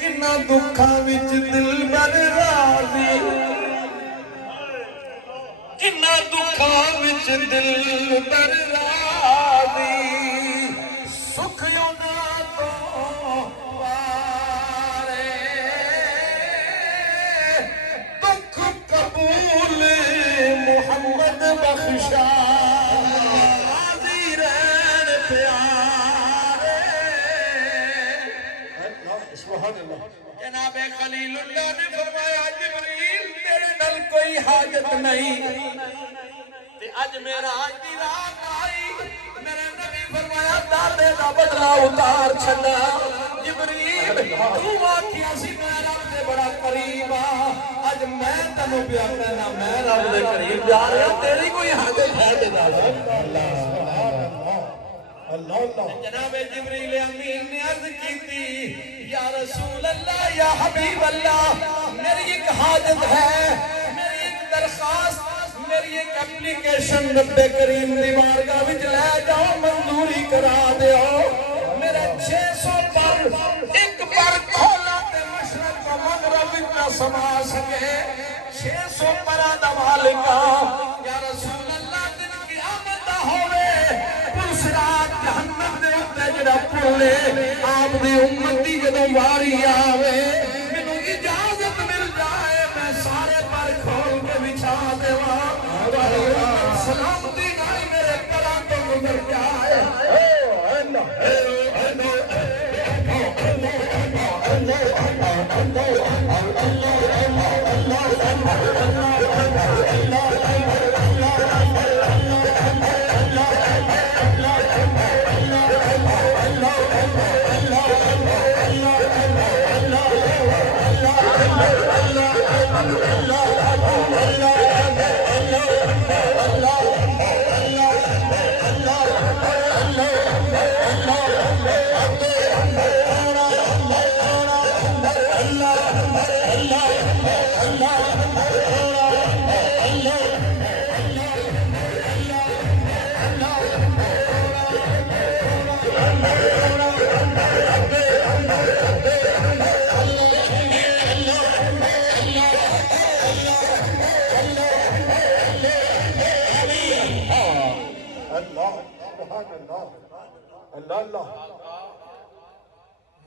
جنہ دکھاں وچ دل بر راضی جنہ دکھاں وچ دل بر راضی سکھ یونا تو پارے دکھ قبول محمد بخشا راضی رہن پیارے جناب خلیل اللہ نے فرمایا جبریل تیرے نل کوئی حاجت نہیں تے اج میرا آج دی رات آئی میرے نبی فرمایا دادے دا بدلہ اتار چھڑا جبریل تو آکھیا سی میں رب دے بڑا قریب آج میں تنو پیا کہنا میں رب دے قریب جا رہا تیری کوئی حاجت ہے تے دادا جناب جبریل امین نے عرض کی تھی یا رسول اللہ یا حبیب اللہ میری ایک حاجت ہے میری ایک درخواست میری ایک اپلیکیشن رب کریم دی بارگاہ وچ لے جاؤ منظوری کرا دیو میرا 600 پر ایک پر کھولا تے مشرق و مغرب نہ سما سکے 600 پرا دا مالکا یا رسول اللہ دن قیامت ہوئے پرسرات جہنم دے اتے جڑا پھولے آپ دی امتی جدوں واری آوے مینوں اجازت مل جائے میں سارے پر کھول کے بچھا دیواں سلامتی گائی میرے پراں تو گزر جائے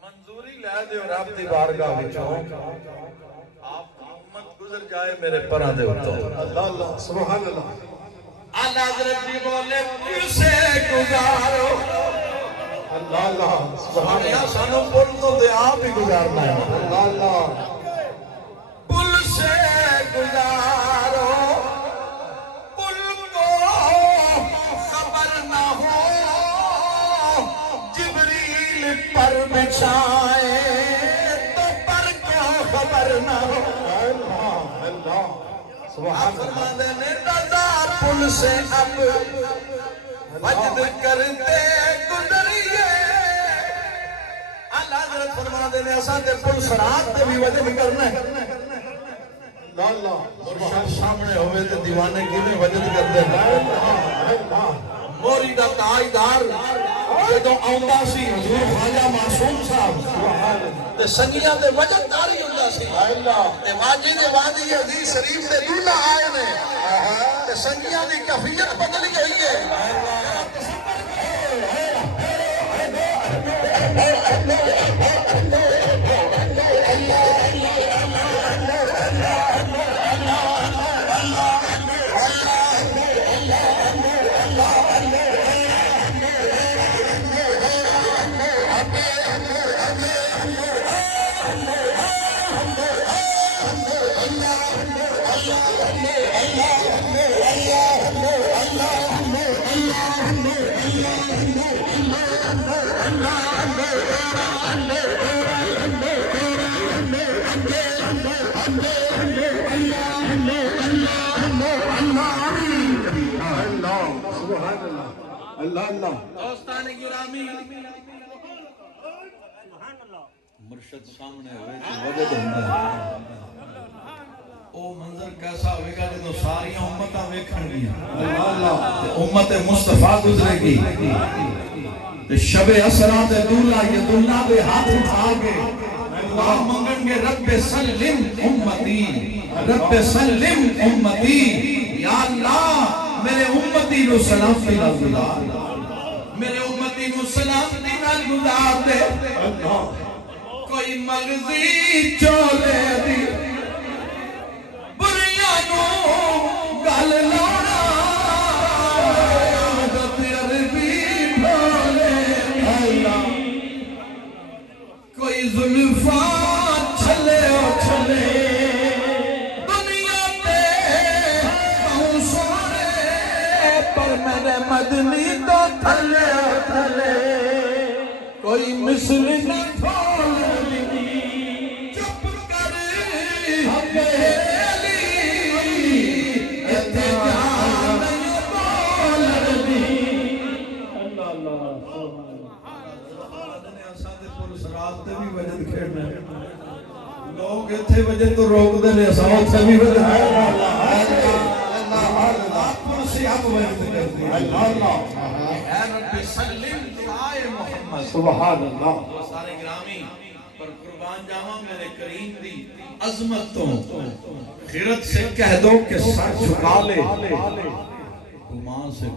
منظوری لے دے اور آپ دی بارگاہ وچوں آپ کی امت گزر جائے میرے پراں دے اوتوں اللہ اللہ سبحان اللہ اعلی حضرت بھی بولے پل سے گزارو اللہ اللہ سبحان اللہ سانو پل تو دے آپ ہی گزارنا ہے اللہ اللہ پل سے گزارو پل کو خبر نہ ہو جبریل پر بچھائے تو پر کو خبر نہ ہو اللہ اللہ سبحان اللہ رضا پل سے اب وجد کرتے گزریے اللہ حضرت فرما دینے ایسا دے پل سرات دے بھی وجد کرنا ہے اللہ مرشد سامنے ہوئے تے دیوانے کی بھی وجد کر دے موری دا تاجدار جدو آؤندا سی حضور خواجہ معصوم صاحب تے سنگیاں دے وجد داری ہوندا سی تے واجی دے وادی عزیز شریف دے دولہ آئے نے تے سنگیاں دی کیفیت بدل گئی ہے دوستان گرامی مرشد سامنے ہوئے تو وجد ہوندہ ہے او منظر کیسا ہوئے گا جو ساری امتہ ویکھن گیا امت مصطفیٰ گزرے گی شب اسرات دولہ یہ دولہ بے ہاتھ اٹھا کے دعا منگن گے رب سلم امتی، رب سلم امتی، یا اللہ میرے امتی نو سلامتی نال گزار، میرے امتی نو سلامتی نال گزار دے، کوئی مغزی چولے دی بریاں نو گل لانا، عادت عربی بھولے اللہ، کوئی زلفاں چھلے او چھلے دنیا تے پاؤں سونے، پر میرے مدنی تو تھلے او تھلے کوئی مثل نہ کھولے، چپ کر حویلی ایتھے جان بولنی۔ اللہ اللہ سرات تے بھی وجد کھیڑنا ہے، لوگ ایتھے وجد تو روک دے لے ساؤں سے بھی وجد ہے، آپ پر سے آپ وجد کرتی ہے، اے رب سلم دعائے محمد، سبحان اللہ۔ سارے گرامی پر قربان جاواں میرے کریم دی عظمت تو خیرت سے کہہ دو کہ سر جھکا لے، گمان سے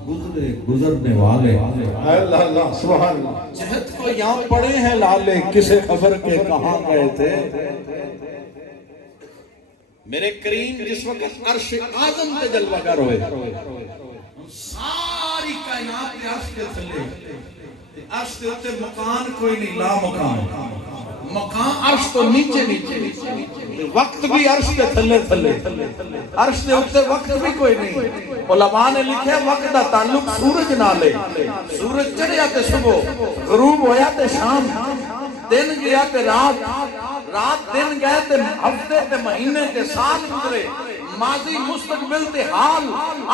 گزرنے والے، اللہ اللہ سبحان اللہ۔ جہد کو یہاں پڑے ہیں لالے، کسے خبر کے کہاں گئے تھے، میرے کریم جس وقت عرش اعظم پہ جلوہ گر ہوئے، ساری کائنات کے عرش کے تھلے، عرش کے ہوتے مکان کوئی نہیں، لا مکان، مکان عرش تو نیچے نیچے، وقت بھی عرش کے تھلے تھلے، عرش کے ہوتے وقت بھی کوئی نہیں۔ علماء نے لکھے وقت دا تعلق سورج نہ لے، سورج چڑھیا تے صبح، غروب ہویا تے شام، دن گیا تے رات، رات دن گئے تے ہفتے تے مہینے تے سال گزرے، ماضی مستقبل تے حال،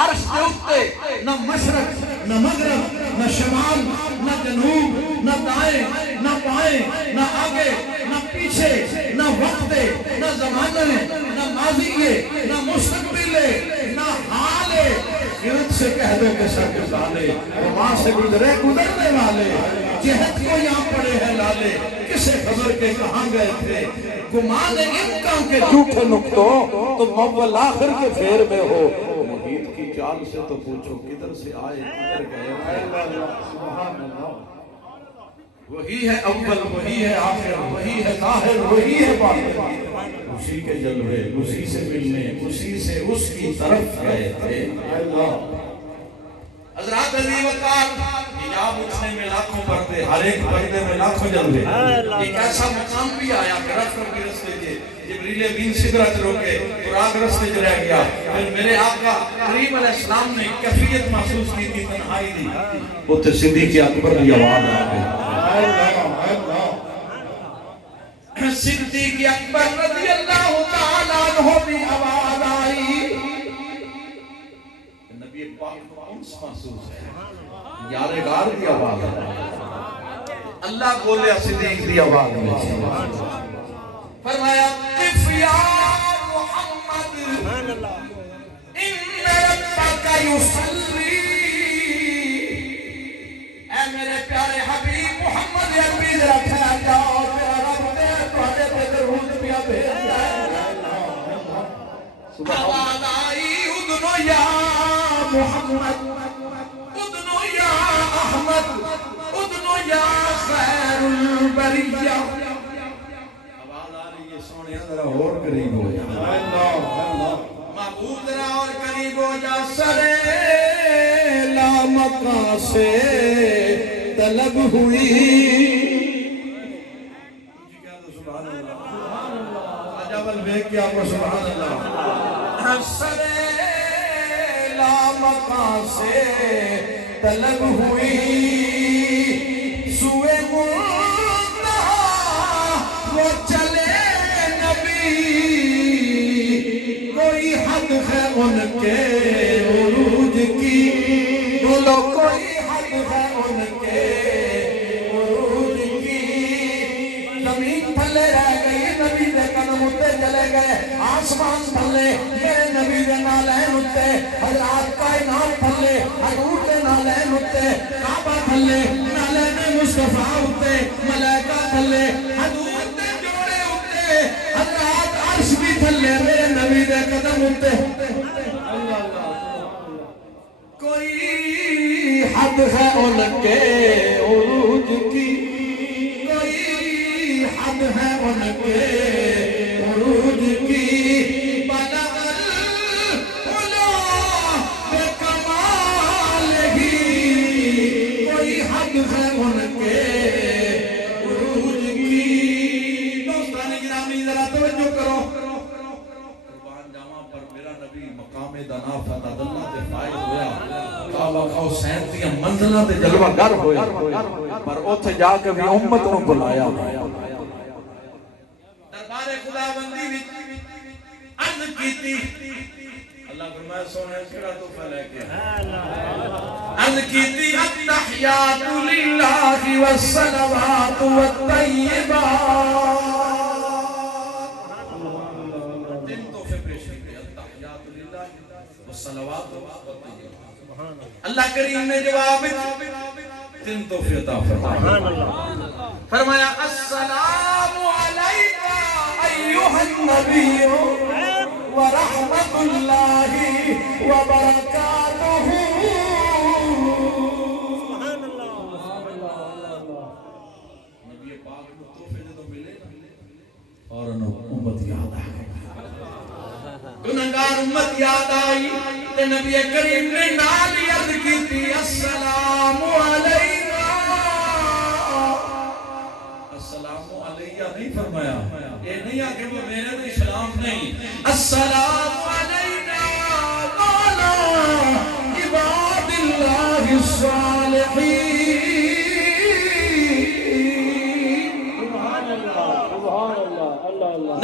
عرش تے اتے نہ مشرق نہ مغرب نہ شمال نہ جنوب نہ دائیں نہ بائیں نہ آگے نہ پیچھے نہ وقت نہ زمانے نہ ماضی نہ مستقبل نہ حال، خیرت سے کہہ دو کہ سر گزارے، وہاں سے گزرے گزرنے والے، جہد کو یہاں پڑے ہیں لالے، کسے خبر کے کہاں گئے تھے، گمان امکان کے جھوٹے نکتوں تو مول آخر کے پھیر میں ہو، محیط کی چال سے تو پوچھو کدھر سے آئے کدھر گئے، سبحان اللہ۔ وہی ہے اول، وہی ہے آخر، وہی ہے ظاہر، وہی ہے باطن، اسی کے جلوے، اسی سے ملنے، اسی سے اس کی طرف گئے تھے۔ حضرات عزیز وقار حجاب اٹھنے میں لاکھوں پردے، ہر ایک پردے میں لاکھوں جلوے، ایک ایسا مقام بھی آیا کہ رفتوں کی رستے کے جبریل امین سدرت روکے، قرآن رستے جو رہ گیا، پھر میرے آقا کریم علیہ السلام نے کیفیت محسوس کی تھی، تنہائی دی، وہ تو صدیق اکبر کی آواز آ گئی، صدیق اکبر رضی اللہ تعالیٰ عنہ بھی آواز آئی، نبی پاک کو انس محسوس ہے، یار غار کی آواز ہے، اللہ بولے صدیق دی آواز میں، فرمایا قف یا محمد ان ربک یصلی، اے میرے پیارے حبیب محمد عربی ذرا کھڑا جاؤ، میرا رب نے تمہارے پہ درود پیا بھیجا ہے، آواز آئی ادنو یا محمد، ادنو یا احمد، ادنو یا خیر البریہ، آواز آ رہی ہے سونے ذرا اور قریب ہو جا، محبوب ذرا اور قریب ہو جا، سرے لامکاں سے طلب ہوئی، سبحان اللہ، عجب البیک کیا کو سبحان اللہ، سرے لامکاں سے طلب ہوئی، سوئے منتہا وہ چلے نبی، کوئی حد ہے ان کے عروج کی، بولو کوئی حد ہے ان کے عروج کی، زمین پھلے رہ گئی نبی دے قدم اتے چلے گئے، آسمان پھلے میرے نبی دے نالین اتے، حضرات کائنات پھلے حضور دے نالین اتے، کعبہ پھلے نالین مصطفیٰ اتے، ملائکہ پھلے حضور دے جوڑے اتے، حد ہے ان کے عروج کی، کوئی حد ہے ان کے عروج کی، بلغ العلا بکمال ہی، کوئی حد ہے ان کے عروج کی۔ دوستان گرامی ذرا توجہ کرو، قربان جاواں پر میرا نبی مقام دنا فتح اللہ تے فائز ہویا، کعبہ حسین دی منزلہ تے جلوہ گر ہویا، پر اوتھے جا کے بھی امت نو بلایا، دربار خداوندی وچ عرض کیتی، اللہ فرمایا سونے کیڑا تحفہ لے کے عرض کیتی، التحیات للہ والصلوات والطیبات، تین تحفے پیش کیتے، التحیات للہ والصلوات والطیبات۔ اللہ کریم نے جواب تین تحفے عطا فرمایا، فرمایا السلام علیکہ ایھا النبی ورحمت اللہ وبرکاتہ۔ نبی پاک کو تحفے جو ملے اور امت یاد آ گئی، گنہگار امت یاد آئی، تے نبی کریم نے نال عرض کی تھی السلام علینا، السلام علیہ نہیں فرمایا، یہ نہیں آکے وہ میرے تو اسلام نہیں، السلام علینا وعلی عباد اللہ الصالحین۔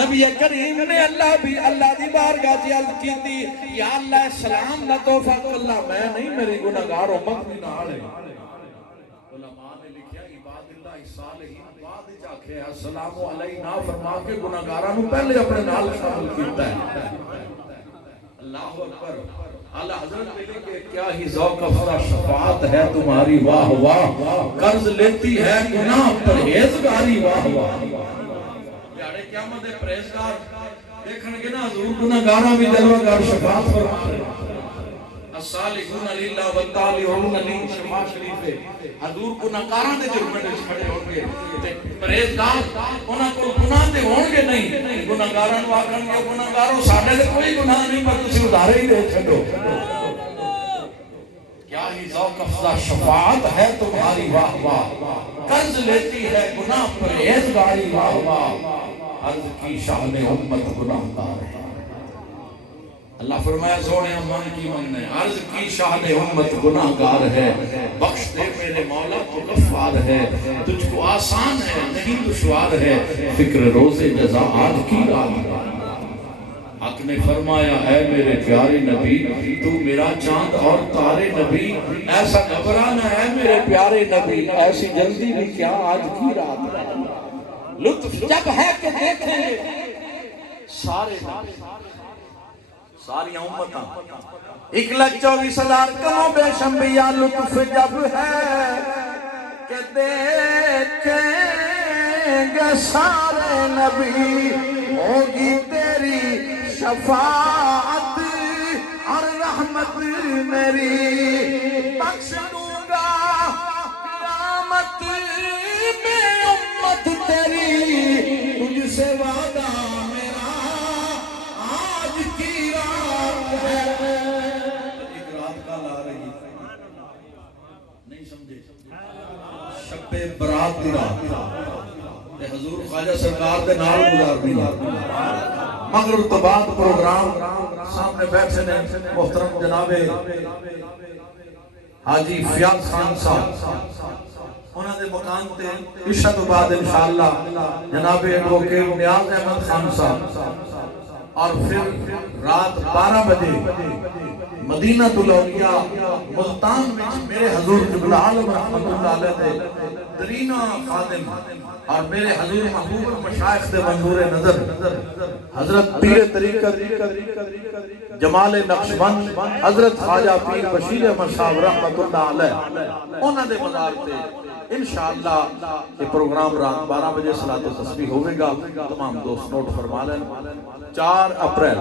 نبی کریم نے اللہ بھی اللہ دی بارگاہ جی عرض کی تھی، یا اللہ سلام نہ تحفہ تو اللہ میں نہیں، میری گناہگار امت بھی نال ہے۔ علماء نے لکھیا عباد اللہ الصالحین بعد جا کے السلام علینا فرما کے گناہگاراں نو پہلے اپنے نال شامل کیتا ہے۔ اللہ اکبر، اعلیٰ حضرت ملے کہ کیا ہی ذوق افزا شفاعت ہے تمہاری، واہ واہ، قرض لیتی ہے گناہ پرہیزگاری، واہ واہ۔ پیارے قیامت دے پرہیزگار دیکھن گے نا حضور گناہگاراں بھی جلوہ گر شفاعت فرما رہے، الصالحون للہ والطالعون لی شفاعت شریف ہے، حضور گناہگاراں دے جرمے وچ کھڑے ہون گے تے پرہیزگار انہاں کول گناہ تے ہون گے نہیں، گناہگاراں نوں آکھن گے گناہگارو ساڈے تے کوئی گناہ نہیں پر تسی ادھارے ہی دے چھڈو۔ کیا ہی ذوق افزا شفاعت ہے تمہاری، واہ واہ، قرض لیتی ہے گناہ پرہیزگاری، واہ واہ، عرض کی شان امت گناہگار ہے۔ اللہ فرمایا سونے من کی من نے، عرض کی شان امت گناہگار ہے، بخش دے میرے مولا تو غفار ہے، تجھ کو آسان ہے نہیں دشوار ہے، فکر روز جزا آج کی رات ہے۔ حق نے فرمایا اے میرے پیارے نبی تو میرا چاند اور تارے نبی، ایسا گھبرانا ہے میرے پیارے نبی، ایسی جلدی بھی کیا آج کی رات ہے۔ لطف جب ہے کہ دیکھیں گے سارے ساری امتاں 1,24,000 کم و بیش انبیاء، لطف جب ہے کہ دیکھیں گے سارے نبی، ہوگی تیری شفاعت اور رحمت میری، بخش دوں گا قیامت میں امت تیری، تجھ سے وعدہ میرا آج کی رات ہے۔ ایک رات کا لا رہی نہیں سمجھے، شب برات دی رات حضور خواجہ سرکار دے نال گزارنی، مغرب تو بعد پروگرام سامنے بیٹھے نے محترم جناب حاجی فیاض خان صاحب، انہوں نے مکان تے عشاء تو بعد انشاءاللہ جناب ایڈوکیٹ نیاز احمد خان صاحب، اور پھر رات 12 بجے مدینہ الاولیاء ملتان وچ میرے حضور جبل عالم رحمت اللہ علیہ بہترین خادم اور میرے حضور محبوب المشائخ دے منظور نظر حضرت پیر طریقت جمال نقشبند حضرت خواجہ پیر بشیر احمد صاحب رحمت اللہ علیہ انہوں نے مزار تے انشاءاللہ یہ پروگرام رات 12 بجے صلاۃ و تسبیح ہوئے گا. تمام دوست نوٹ فرما لیں. 4 اپریل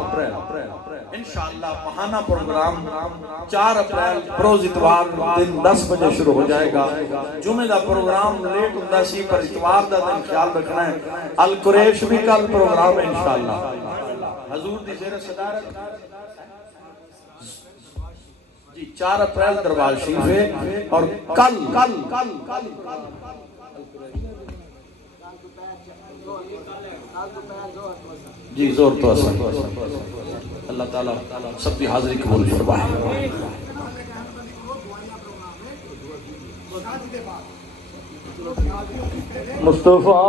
انشاءاللہ ماہانہ پروگرام 4 اپریل بروز اتوار دن 10 بجے شروع ہو جائے گا. جمعہ دا پروگرام لیٹ ہوتا سی پر اتوار دا دن خیال رکھنا ہے. القریش بھی کل پروگرام ہے انشاءاللہ. حضور دی زیر صدارت 4 اپریل دربار شریف ہے اور کل جی زور تو اثر اللہ تعالیٰ سب کی حاضری قبول فرمائے. مصطفیٰ